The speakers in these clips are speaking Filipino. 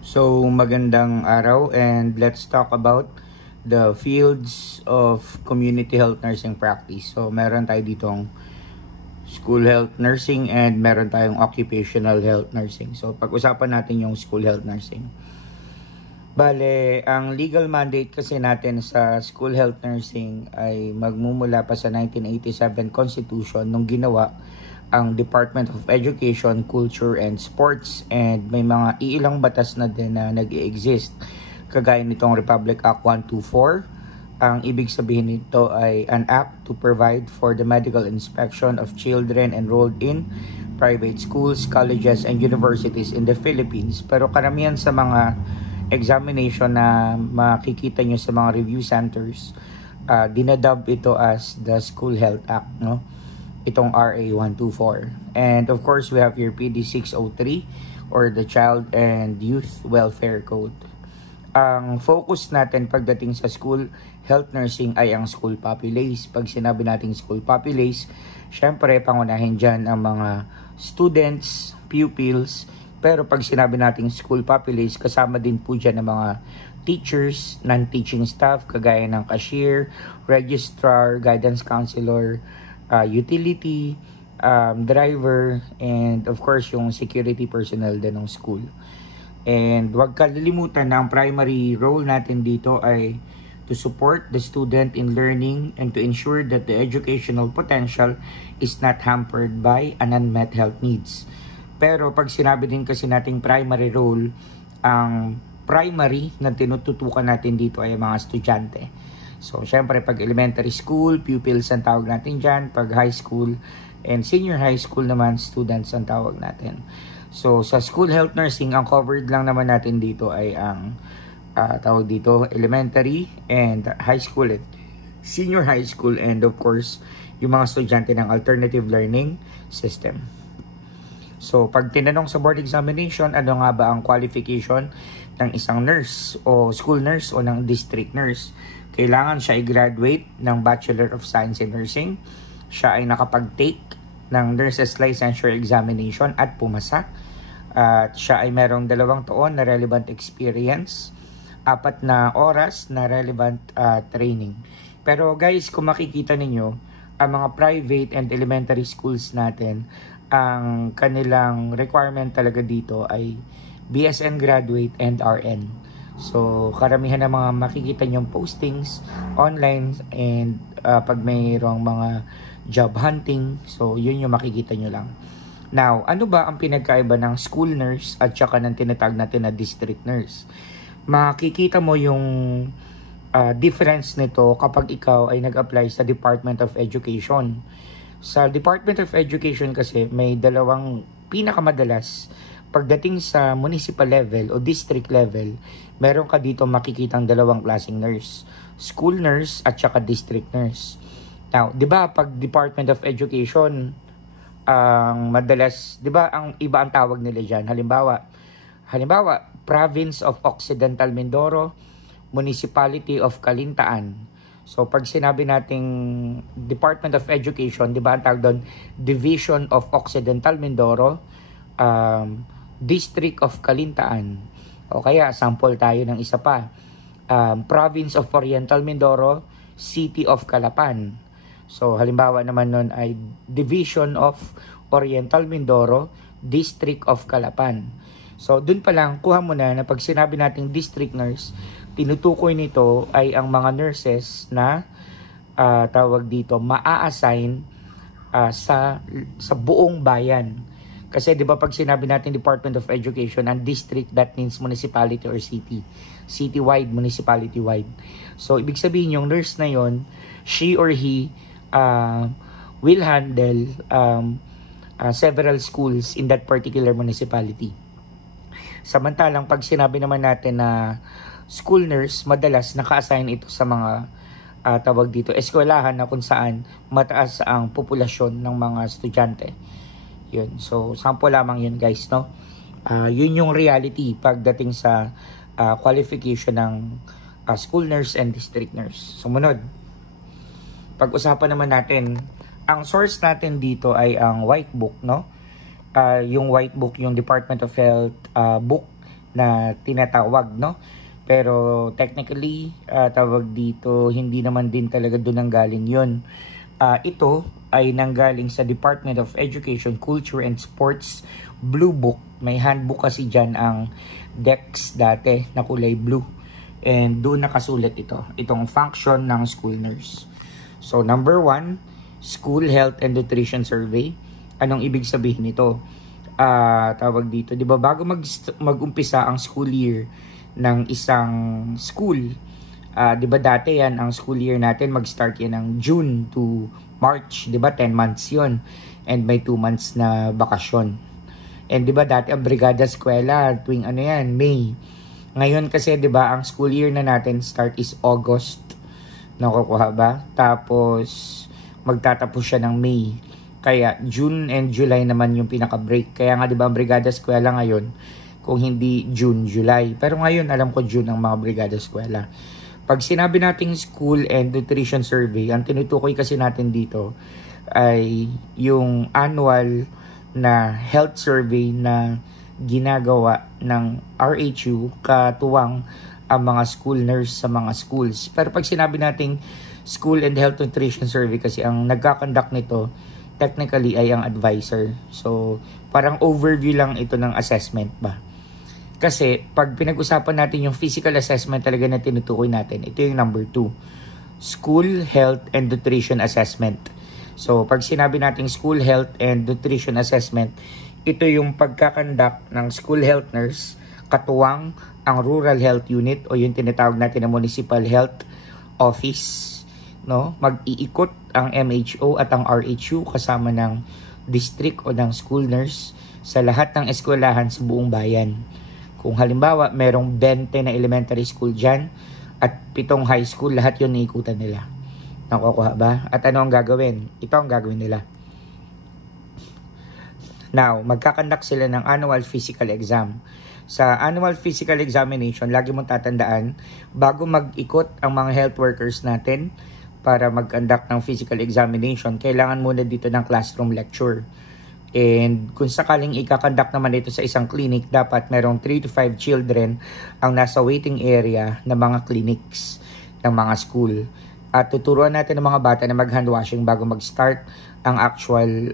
So, magandang araw and let's talk about the fields of community health nursing practice. So, meron tayo ditong school health nursing and meron tayong occupational health nursing. So, pag-usapan natin yung school health nursing. Bale, ang legal mandate kasi natin sa school health nursing ay magmumula pa sa 1987 Constitution nung ginawa ang Department of Education, Culture, and Sports, and may mga iilang batas na din na nag-i-exist kagaya nitong Republic Act 124. Ang ibig sabihin nito ay an act to provide for the medical inspection of children enrolled in private schools, colleges, and universities in the Philippines. Pero karamihan sa mga examination na makikita nyo sa mga review centers, dinadub ito as the School Health Act, no? Itong RA 124. And of course, we have your PD 603 or the Child and Youth Welfare Code. Ang focus natin pagdating sa school health nursing ay ang school populace. Pag sinabi nating school populace, syempre pangunahin dyan ang mga students, pupils. Pero pag sinabi nating school populace, kasama din po dyan ang mga teachers, non-teaching staff, kagaya ng cashier, registrar, guidance counselor, utility, driver, and of course yung security personnel din ng school. And huwag kalilimutan na ang primary role natin dito ay to support the student in learning and to ensure that the educational potential is not hampered by an unmet health needs. Pero pag sinabi din kasi nating primary role, ang primary na tinututukan natin dito ay mga estudyante. So, syempre, pag elementary school, pupils ang tawag natin dyan. Pag high school and senior high school naman, students ang tawag natin. So, sa school health nursing, ang covered lang naman natin dito ay ang tawag dito, elementary and high school at senior high school, and of course, yung mga estudyante ng alternative learning system. So, pag tinanong sa board examination, ano nga ba ang qualification ng isang nurse o school nurse o ng district nurse? Kailangan siya i-graduate ng Bachelor of Science in Nursing. Siya ay nakapag-take ng Nurses Licensure Examination at pumasa. At siya ay merong 2 taon na relevant experience, 4 na oras na relevant training. Pero guys, kung makikita ninyo, ang mga private and elementary schools natin, ang kanilang requirement talaga dito ay BSN graduate and RN. So, karamihan ng mga makikita nyong postings online and pag mayroong mga job hunting, so yun yung makikita nyo lang. Now, ano ba ang pinagkaiba ng school nurse at saka ng tinatag natin na district nurse? Makikita mo yung difference nito kapag ikaw ay nag-apply sa Department of Education. Sa Department of Education kasi may 2 pinakamadalas. Pagdating sa municipal level o district level, meron ka dito makikitang 2 klaseng nurse. School nurse at saka district nurse. Now, 'di ba pag Department of Education, ang madalas, 'di ba ang iba ang tawag nila diyan. Halimbawa, Province of Occidental Mindoro, Municipality of Calintaan. So, pag sinabi nating Department of Education, di ba ang tawag doon, Division of Occidental Mindoro, District of Calintaan. O kaya, sample tayo ng isa pa. Province of Oriental Mindoro, City of Calapan. So, halimbawa naman nun ay Division of Oriental Mindoro, District of Calapan. So, dun pa lang, kuha mo na pag sinabi nating district nurse, tinutukoy nito ay ang mga nurses na tawag dito, maa-assign sa buong bayan. Kasi 'di ba pag sinabi natin Department of Education, ang district, that means municipality or city. City-wide, municipality-wide. So ibig sabihin yung nurse na yon, she or he will handle several schools in that particular municipality. Samantalang pag sinabi naman natin na school nurse, madalas naka-assign ito sa mga tawag dito, eskwelahan na kung saan mataas ang populasyon ng mga estudyante. Yun. So, sample lamang yun guys, no? Yun yung reality pagdating sa qualification ng school nurse and district nurse. Sumunod. Pag-usapan naman natin, ang source natin dito ay ang White Book, no? Yung White Book, yung Department of Health book na tinatawag, no? Pero technically, tawag dito, hindi naman din talaga doon ang galing yun. Ito ay nanggaling sa Department of Education, Culture and Sports Blue Book. May handbook kasi dyan ang DEX dati na kulay blue. And doon nakasulat itong function ng school nurse. So number 1, School Health and Nutrition Survey. Anong ibig sabihin nito? Tawag dito, 'di ba, bago mag-umpisa ang school year ng isang school, 'di ba dati yan ang school year natin, mag-start yan ng June to March, 'di ba? 10 months 'yon. And may 2 months na bakasyon. And 'di ba dati ang brigada eskwela tuwing May. Ngayon kasi 'di ba ang school year na natin start is August. Nakukuha ba? Tapos magtatapos siya ng May. Kaya June and July naman yung pinaka-break. Kaya nga 'di ba ang brigada eskwela ngayon kung hindi June, July. Pero ngayon alam ko June ang mga brigada eskwela. Pag sinabi nating School and Nutrition Survey, ang tinutukoy kasi natin dito ay yung annual na health survey na ginagawa ng RHU katuwang ang mga school nurse sa mga schools. Pero pag sinabi nating School and Health Nutrition Survey kasi ang nagkakonduct nito technically ay ang advisor. So, parang overview lang ito ng assessment ba. Kasi, pag pinag-usapan natin yung physical assessment talaga na tinutukoy natin, ito yung number 2. School Health and Nutrition Assessment. So, pag sinabi natin School Health and Nutrition Assessment, ito yung pagkakandak ng school health nurse katuwang ang Rural Health Unit o yung tinatawag natin na Municipal Health Office. No, mag-iikot ang MHO at ang RHU kasama ng district o ng school nurse sa lahat ng eskwelahan sa buong bayan. Kung halimbawa, merong 20 na elementary school dyan at 7 high school, lahat yun niikutan nila. Nakukuha ba? At ano ang gagawin? Ito ang gagawin nila. Now, magkakandak sila ng annual physical exam. Sa annual physical examination, lagi mong tatandaan, bago mag-ikot ang mga health workers natin, para mag-conduct ng physical examination, kailangan muna dito ng classroom lecture. And kung sakaling ika-conduct naman ito sa isang clinic, dapat merong 3 to 5 children ang nasa waiting area ng mga clinics ng mga school. At tuturuan natin ng mga bata na mag-hand washing bago mag-start ang actual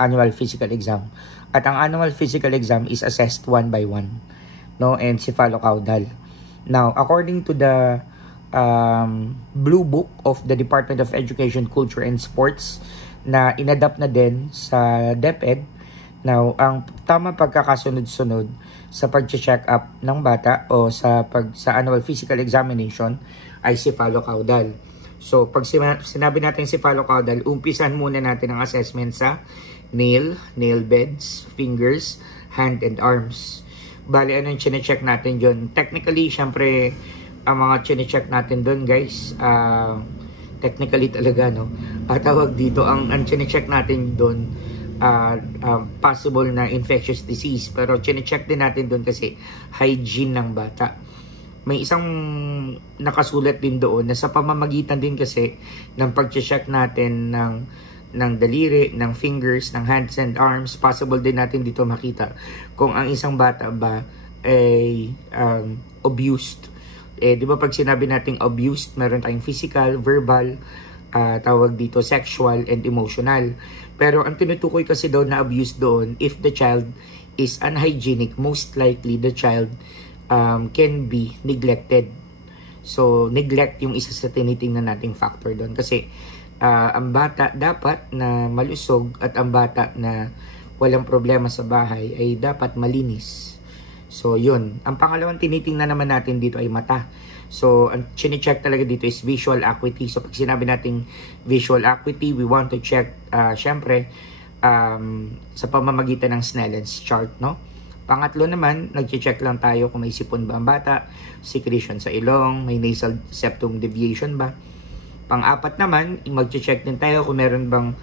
annual physical exam. At ang annual physical exam is assessed 1 by 1, no? And cephalocaudal. Now, according to the Blue Book of the Department of Education, Culture and Sports na inadapt na din sa DepEd. Now, ang tamang pagkakasunod-sunod sa pag-check up ng bata o sa annual physical examination ay cephalocaudal. So, pag sinabi natin cephalocaudal, umpisan muna natin ang assessment sa nail beds, fingers, hand and arms. Bali, ano yung chine-check natin dyan? Technically, syempre, ang mga chine-check natin doon, guys, technically talaga, no? Tawag dito, ang chine-check natin doon, possible na infectious disease. Pero chine-check din natin doon kasi hygiene ng bata. May isang nakasulat din doon na sa pamamagitan din kasi ng pag-check natin ng daliri, ng fingers, ng hands and arms, possible din natin dito makita kung ang isang bata ba ay abused. Di ba pag sinabi nating abused, meron tayong physical, verbal, tawag dito sexual and emotional. Pero ang tinutukoy kasi doon na abused doon, if the child is unhygienic, most likely the child can be neglected. So, neglect yung isa sa tinitingnan nating factor doon. Kasi ang bata dapat na malusog at ang bata na walang problema sa bahay ay dapat malinis. So, yun. Ang pangalawang tinitingnan naman natin dito ay mata. So, ang chine-check talaga dito is visual acuity. So, pag sinabi nating visual acuity, we want to check, syempre, sa pamamagitan ng Snellen's chart, no? Pangatlo naman, nag-check lang tayo kung may sipon ba ang bata, secretion sa ilong, may nasal septum deviation ba. Pang-apat naman, mag-check din tayo kung meron bang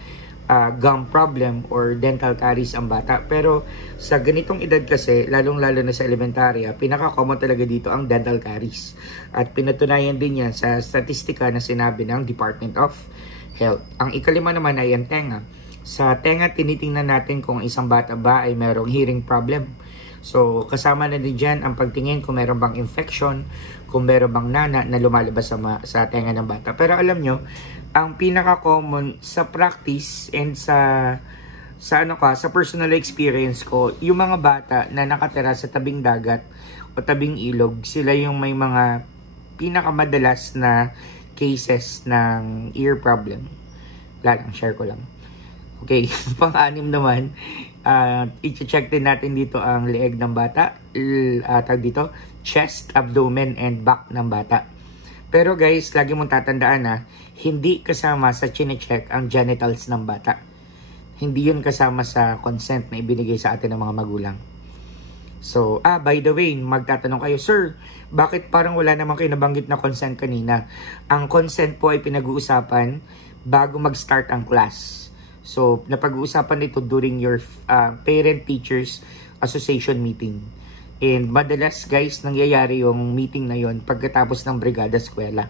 gum problem or dental caries ang bata. Pero sa ganitong edad kasi, lalong-lalo na sa elementarya, pinaka-common talaga dito ang dental caries. At pinatunayan din yan sa statistika na sinabi ng Department of Health. Ang ikalima naman ay ang tenga. Sa tenga, tinitingnan natin kung isang bata ba ay merong hearing problem. So, kasama na din dyan ang pagtingin kung meron bang infection, kung meron bang nana na lumalabas sa tenga ng bata. Pero alam nyo, ang pinaka-common sa practice and sa personal experience ko, yung mga bata na nakatira sa tabing dagat o tabing ilog, sila yung may mga pinakamadalas na cases ng ear problem. Lang, share ko lang. Okay, pang-anim naman, i-check din natin dito ang leeg ng bata, tag dito, chest, abdomen, and back ng bata. Pero guys, lagi mong tatandaan na hindi kasama sa chine-check ang genitals ng bata. Hindi yun kasama sa consent na ibinigay sa atin ng mga magulang. So, by the way, magtatanong kayo, Sir, bakit parang wala naman kayo nabanggit na consent kanina? Ang consent po ay pinag-uusapan bago mag-start ang class. So, napag-uusapan ito during your parent-teachers association meeting. And madalas, guys, nangyayari yung meeting na yon pagkatapos ng brigada eskwela.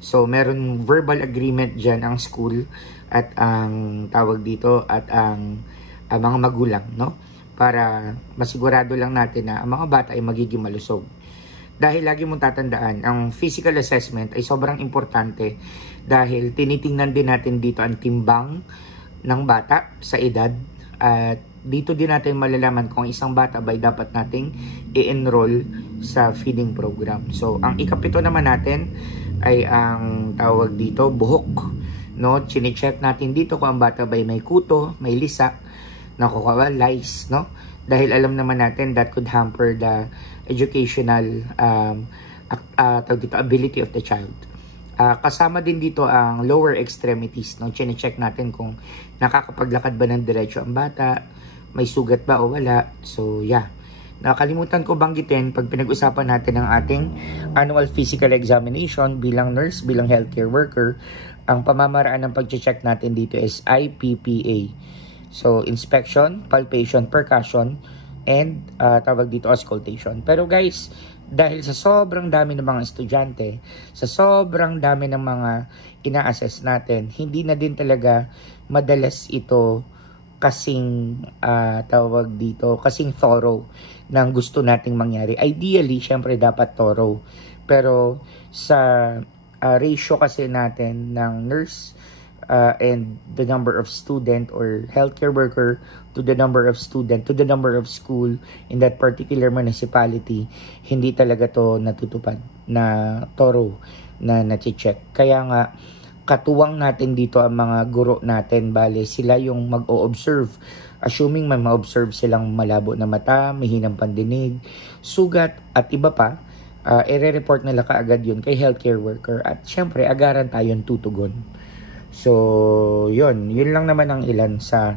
So, meron verbal agreement dyan ang school at ang tawag dito at ang mga magulang, no? Para masigurado lang natin na ang mga bata ay magiging malusog. Dahil lagi mong tatandaan, ang physical assessment ay sobrang importante dahil tinitingnan din natin dito ang timbang ng bata sa edad at dito din natin malalaman kung isang bata ba ay dapat nating i-enroll sa feeding program. So, ang ikapito naman natin ay ang tawag dito, buhok. No? Chine-check natin dito kung ang bata ba ay may kuto, may lisa, lice, no? Dahil alam naman natin that could hamper the educational ability of the child. Kasama din dito ang lower extremities, no? Chine-check natin kung nakakapaglakad ba ng diretso ang bata, may sugat ba o wala. So, yeah. Nakalimutan ko banggitin pag pinag-usapan natin ang ating annual physical examination bilang nurse, bilang healthcare worker, ang pamamaraan ng pag-check natin dito is IPPA. So, inspection, palpation, percussion, and tawag dito auscultation. Pero guys, dahil sa sobrang dami ng mga estudyante, sa sobrang dami ng mga ina-assess natin, hindi na din talaga madalas ito kasing tawag dito, kasing thorough ng gusto nating mangyari. Ideally, syempre dapat thorough. Pero sa ratio kasi natin ng nurse and the number of student or healthcare worker to the number of student to the number of school in that particular municipality, hindi talaga to natutupad na thorough na na-check. Kaya nga katuwang natin dito ang mga guro natin, bale sila yung mag-o-observe, assuming may ma-observe silang malabo na mata, mahinang pandinig, sugat at iba pa, i-report nila kaagad yun kay healthcare worker at syempre agaran tayong tutugon. So, yun lang naman ang ilan sa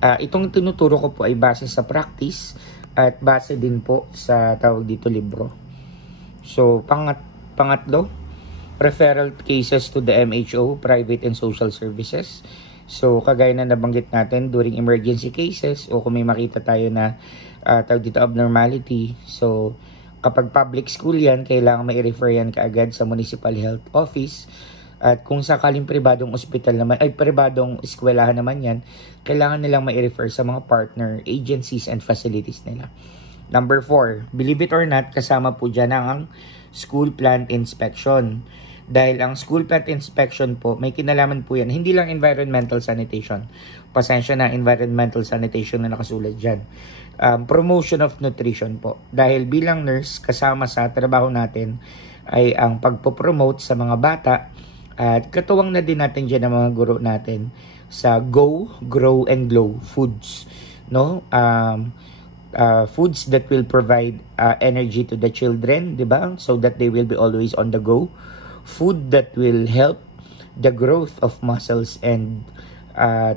itong tinuturo ko po ay base sa practice at base din po sa tawag dito libro. So, pangatlo, referral cases to the MHO, private and social services. So, kagaya na nabanggit natin during emergency cases o kung may makita tayo na tawag dito abnormality. So, kapag public school yan, kailangan mai-refer yan kaagad sa municipal health office. At kung sakaling pribadong ospital naman, pribadong eskwelahan naman yan, kailangan nilang mai-refer sa mga partner agencies and facilities nila. Number 4, believe it or not, kasama po dyan ang school plant inspection. Dahil ang school plant inspection po, may kinalaman po yan. Hindi lang environmental sanitation. Pasensya na, environmental sanitation na nakasulat dyan. Promotion of nutrition po. Dahil bilang nurse, kasama sa trabaho natin ay ang pagpopromote sa mga bata. At katuwang na din natin dyan ang mga guro natin sa Go, Grow, and Glow foods. No? Foods that will provide energy to the children, di ba? So that they will be always on the go. Food that will help the growth of muscles and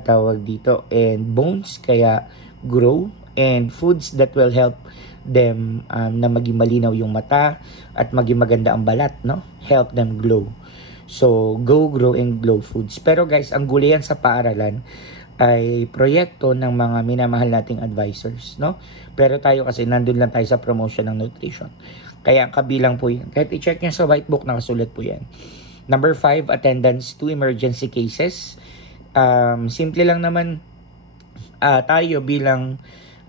tawag dito and bones, kaya grow. And foods that will help them na maging malinaw yung mata at maging maganda ang balat, no? Help them glow. So, Go, Grow, and Glow foods. Pero guys, ang gulayan sa paaralan ay proyekto ng mga minamahal nating advisors, no? Pero tayo kasi nandun lang tayo sa promotion ng nutrition. Kaya kabilang po yan. Kahit i-check nyo sa whitebook, nakasulat po yan. Number 5, attendance to emergency cases. Simple lang naman tayo bilang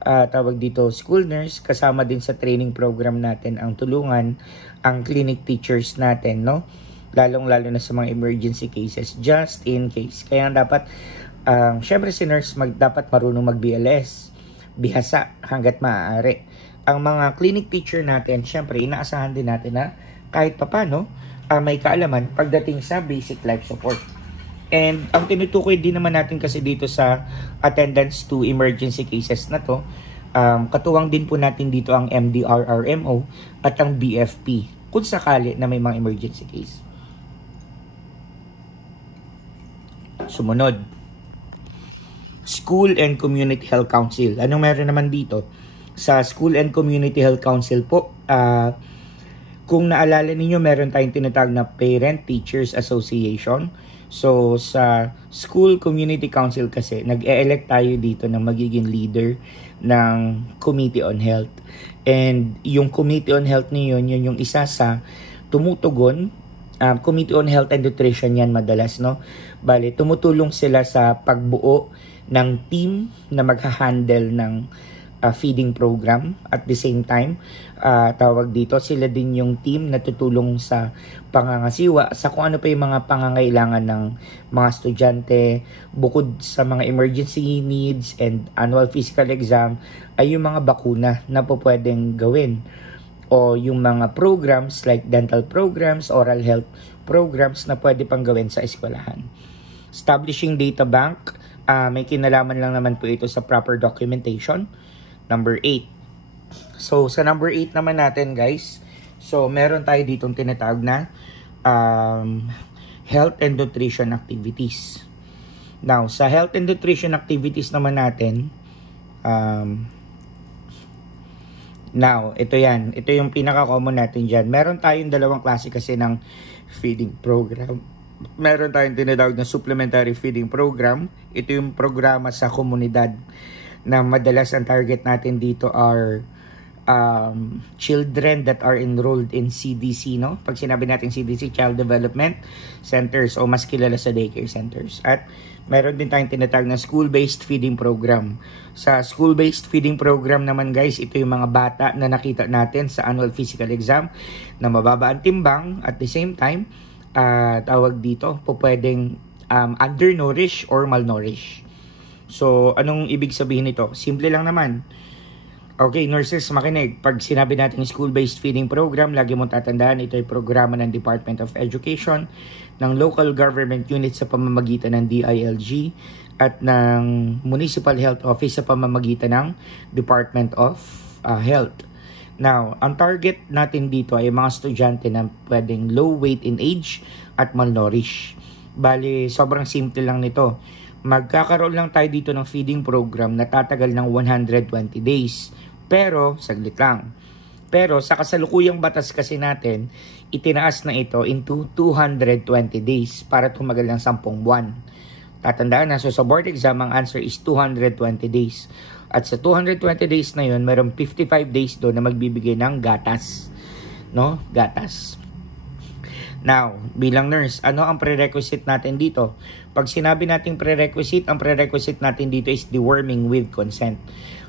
tawag dito, school nurse. Kasama din sa training program natin ang tulungan ang clinic teachers natin, no? Lalong-lalo na sa mga emergency cases, just in case. Kaya dapat, syempre si nurse dapat marunong mag-BLS, bihasa hanggat maaari. Ang mga clinic teacher natin, syempre inaasahan din natin na kahit papano, may kaalaman pagdating sa basic life support. And ang tinutukoy din naman natin kasi dito sa attendance to emergency cases na to, katuwang din po natin dito ang MDRRMO at ang BFP kung sakali na may mga emergency case. Sumunod, School and Community Health Council. Anong meron naman dito? Sa School and Community Health Council po, kung naalala ninyo, meron tayong tinatawag na Parent Teachers Association. So, sa School Community Council kasi, nag-e-elect tayo dito na magiging leader ng Committee on Health. And yung Committee on Health niyo, yun yung isa sa tumutugon. Committee on Health and Nutrition yan madalas, no? Bale, tumutulong sila sa pagbuo ng team na magha-handle ng feeding program. At the same time, tawag dito, sila din yung team na tutulong sa pangangasiwa sa kung ano pa yung mga pangangailangan ng mga estudyante. Bukod sa mga emergency needs and annual physical exam, ay yung mga bakuna na po pwedeng gawin. O yung mga programs like dental programs, oral health programs na pwede pang gawin sa eskwelahan. Establishing data bank, may kinalaman lang naman po ito sa proper documentation. Number 8. So, sa number 8 naman natin, guys. So, meron tayo ditong tinatawag na health and nutrition activities. Now, sa health and nutrition activities naman natin, ito yan. Ito yung pinaka-common natin dyan. Meron tayong dalawang klase kasi ng feeding program. Meron tayong tinatawag na supplementary feeding program. Ito yung programa sa komunidad na madalas ang target natin dito are children that are enrolled in CDC, no? Pag sinabi natin CDC, Child Development Centers o mas kilala sa daycare centers. At meron din tayong tinatawag na school-based feeding program. Sa school-based feeding program naman, guys, ito yung mga bata na nakita natin sa annual physical exam na mababa ang timbang at the same time, tawag dito, po pwedeng undernourished or malnourished. So, anong ibig sabihin nito? Simple lang naman. Okay, nurses, makinig. Pag sinabi natin school-based feeding program, lagi mong tatandaan, ito ay programa ng Department of Education, ng local government unit sa pamamagitan ng DILG, at ng Municipal Health Office sa pamamagitan ng Department of Health. Now, ang target natin dito ay mga estudyante na pwedeng low weight in age at malnourished. Bali, sobrang simple lang nito. Magkakaroon lang tayo dito ng feeding program na tatagal ng 120 days. Pero, saglit lang. Pero sa kasalukuyang batas kasi natin, itinaas na ito into 220 days para tumagal ng 10 buwan. Tatandaan na, so sa board exam, ang answer is 220 days. At sa 220 days na yun, mayroong 55 days doon na magbibigay ng gatas. No? Gatas. Now, bilang nurse, ano ang prerequisite natin dito? Pag sinabi nating prerequisite, ang prerequisite natin dito is deworming with consent.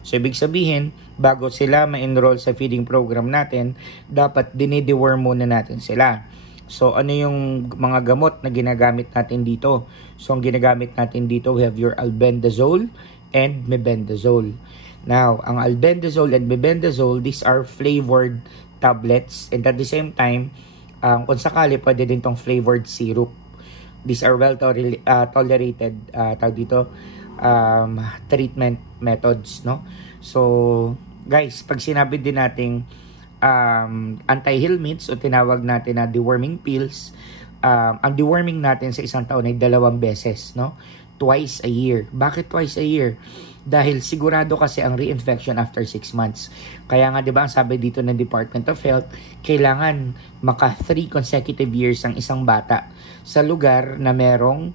So, ibig sabihin, bago sila ma-enroll sa feeding program natin, dapat dinideworm muna natin sila. So, ano yung mga gamot na ginagamit natin dito? So, ang ginagamit natin dito, we have your albendazole and mebendazole. Now, ang albendazole and mebendazole, these are flavored tablets, and at the same time, kung sakali, pwede din tong flavored syrup. These are well tolerated treatment methods, no? So, guys, pag sinabi din nating anti-helminths o tinawag natin na deworming pills, ang deworming natin sa isang taon ay 2 beses, no? Twice a year. Bakit twice a year? Dahil sigurado kasi ang reinfection after 6 months. Kaya nga 'di ba, ang sabi dito ng Department of Health, kailangan maka 3 consecutive years ang isang bata sa lugar na merong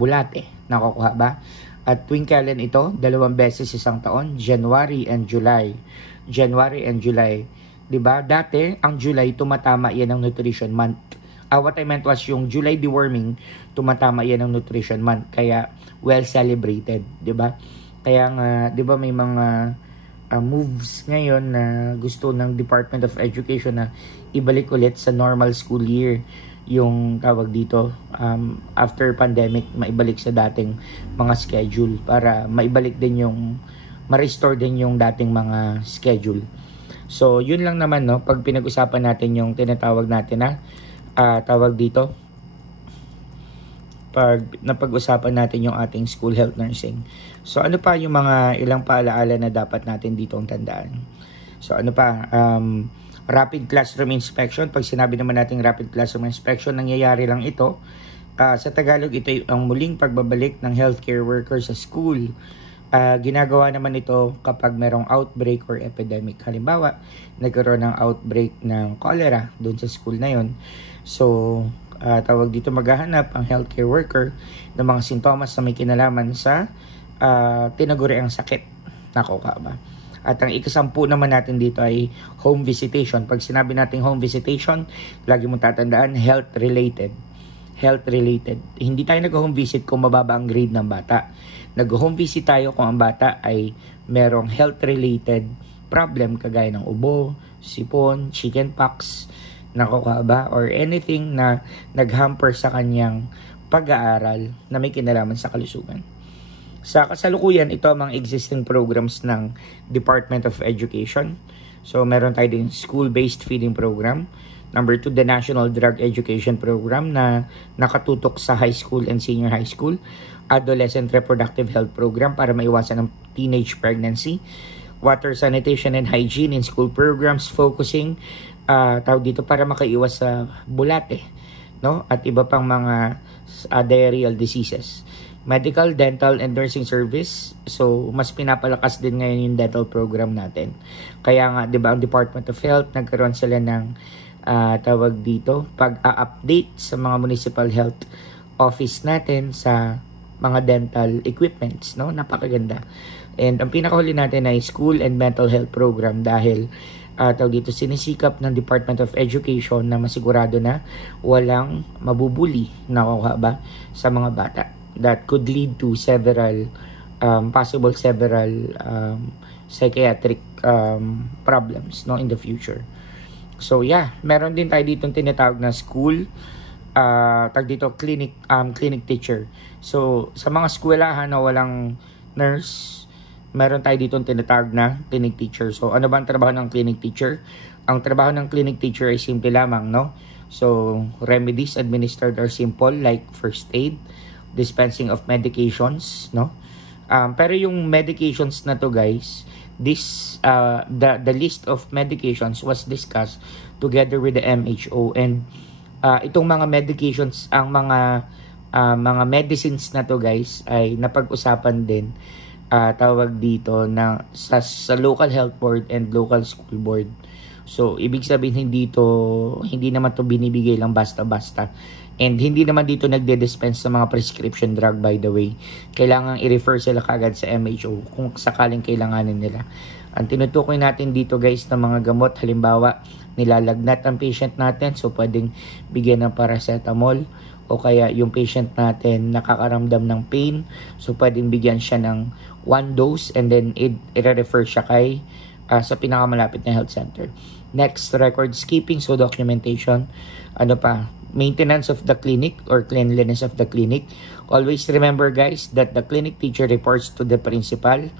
bulate. Nakukuha ba? At tuwing kailan ito? 2 beses isang taon, January and July. January and July. 'Di ba? Dati ang July tumatama 'yan ng nutrition month. What I meant was yung July deworming, tumatama 'yan ng nutrition month. Kaya well celebrated, 'di ba? Kaya nga, 'di ba may mga moves ngayon na gusto ng Department of Education na ibalik ulit sa normal school year yung tawag dito, after pandemic, maibalik sa dating mga schedule para maibalik din yung ma-restore din yung dating mga schedule. So yun lang naman, no, pag pinag-usapan natin yung tinatawag natin na tawag dito, pag napag-usapan natin yung ating school health nursing. So ano pa yung mga ilang paalaala na dapat natin dito ang tandaan? So ano pa, rapid classroom inspection. Pag sinabi naman natin rapid classroom inspection, nangyayari lang ito. Sa Tagalog, ito ang muling pagbabalik ng healthcare workers sa school. Ginagawa naman ito kapag merong outbreak or epidemic. Halimbawa, nagkaroon ng outbreak ng cholera doon sa school na yon. So, tawag dito, maghahanap ang healthcare worker ng mga sintomas na may kinalaman sa tinaguriang sakit. Nako ka ba? At ang ikasampu naman natin dito ay home visitation. Pag sinabi natin home visitation, lagi mong tatandaan, health-related. Health-related. Hindi tayo nag-home visit kung mababa ang grade ng bata. Nag-home visit tayo kung ang bata ay merong health-related problem kagaya ng ubo, sipon, chickenpox, nakakaba, or anything na nag-hamper sa kanyang pag-aaral na may kinalaman sa kalusugan. Sa kasalukuyan, ito ang mga existing programs ng Department of Education. So, meron tayo din school-based feeding program. Number 2, the National Drug Education Program na nakatutok sa high school and senior high school. Adolescent Reproductive Health Program para maiwasan ang teenage pregnancy. Water sanitation and hygiene in school programs focusing tawag dito para makaiwas sa bulate, no? At iba pang mga diarrheal diseases. Medical, dental, and nursing service. So, mas pinapalakas din ngayon yung dental program natin. Kaya nga, di ba, ang Department of Health, nagkaroon sila ng tawag dito, pag-update sa mga municipal health office natin sa mga dental equipments, no? Napakaganda. And ang pinakahuli natin ay school and mental health program dahil tawag dito, sinisikap ng Department of Education na masigurado na walang mabubuli na ba sa mga bata. That could lead to several psychiatric problems, no, in the future. So yeah, meron din tayo dito tinatawag na school clinic teacher. So sa mga eskwelahan na walang nurse, meron tayo dito tinatawag na clinic teacher. So ano ba ang trabaho ng clinic teacher? Ang trabaho ng clinic teacher ay simple lamang, no? So remedies administered are simple like first aid, dispensing of medications, no? Pero yung medications na to, guys, the list of medications was discussed together with the MHO, and itong mga medications, ang mga medicines na to, guys, ay napag-usapan din tawag dito na sa local health board and local school board. So ibig sabihin hindi naman to binibigay lang basta-basta. And hindi naman dito nagde-dispense sa mga prescription drug, by the way. Kailangan i-refer sila kagad sa MHO kung sakaling kailanganin nila. Ang tinutukoy natin dito, guys, ng mga gamot, halimbawa, nilalagnat ang patient natin, so pwedeng bigyan ng paracetamol, o kaya yung patient natin nakakaramdam ng pain, so pwedeng bigyan siya ng 1 dose and then i-refer siya kay sa pinakamalapit na health center. Next, records keeping, so documentation. Ano pa? Maintenance of the clinic or cleanliness of the clinic. Always remember, guys, that the clinic teacher reports to the principal,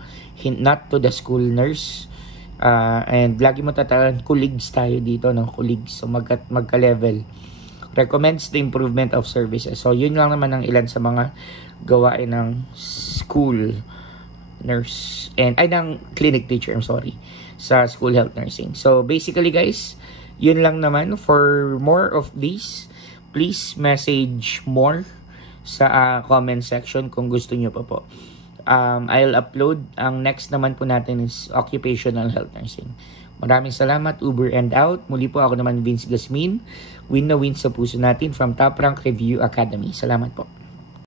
not to the school nurse. And lagi mo tatandaan, colleagues tayo dito, no? Colleagues. So magka-level. Recommends the improvement of services. So yun lang naman ang ilan sa mga gawain ng school nurse and ng clinic teacher, sa school health nursing. So basically, guys, yun lang naman. For more of these, please message more sa comment section kung gusto nyo pa po. I'll upload. Ang next naman po natin is occupational health nursing. Maraming salamat. Uber and out. Muli po ako naman, Vince Gasmin. Win na win sa puso natin from Top Rank Review Academy. Salamat po.